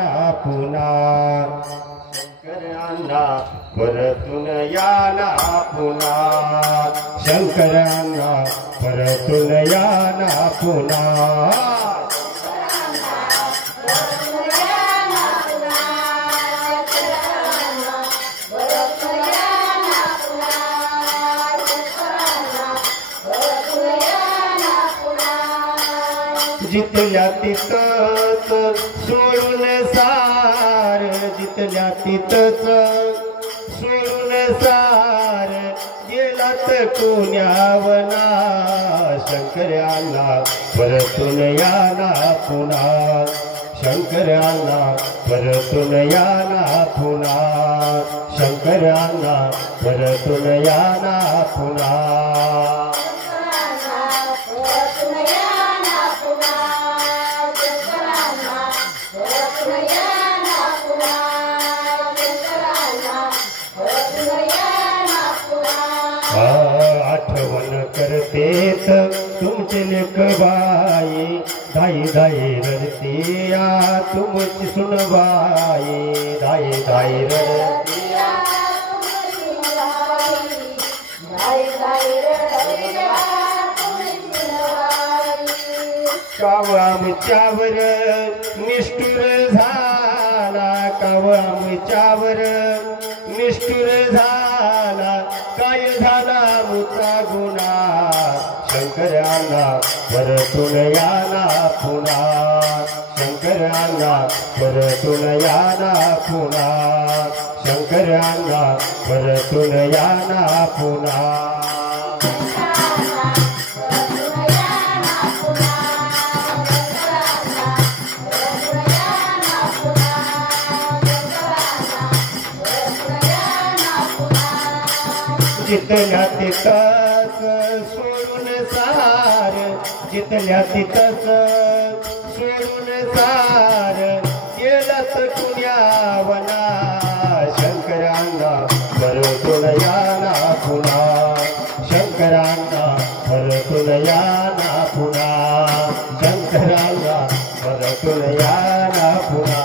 पुन्हा शंकरांना परतून याना पुन्हा शंकरांना परतून याना पुन्हा जितल्या तिथंच सोडून सार जितल्या तिथंच सोडून सार गेलात पुण्यावना शंकरांना परतून याना पुन्हा शंकरांना परतून याना पुन्हा शंकरांना परतून याना पुन्हा आठवण करतेत तुमचे लेकबाई धाई धाई रडते या तुमची सुनबाई धाई धाई रडते काव आमच्यावर निष्ठुर झाला काव आमच्यावर निष्ठुर झाला काय झाला मुचा गुन्हा शंकरांना परतून याना पुन्हा शंकरांना परतून याना पुन्हा शंकरांना परतून याना पुन्हा जितल्या तिथंच सोडून सार जितल्या तिथंच सोडून सार गेलात पुण्यावना शंकरांना परतून याना पुन्हा शंकरांना परतून याना पुन्हा शंकरांना परतून याना पुन्हा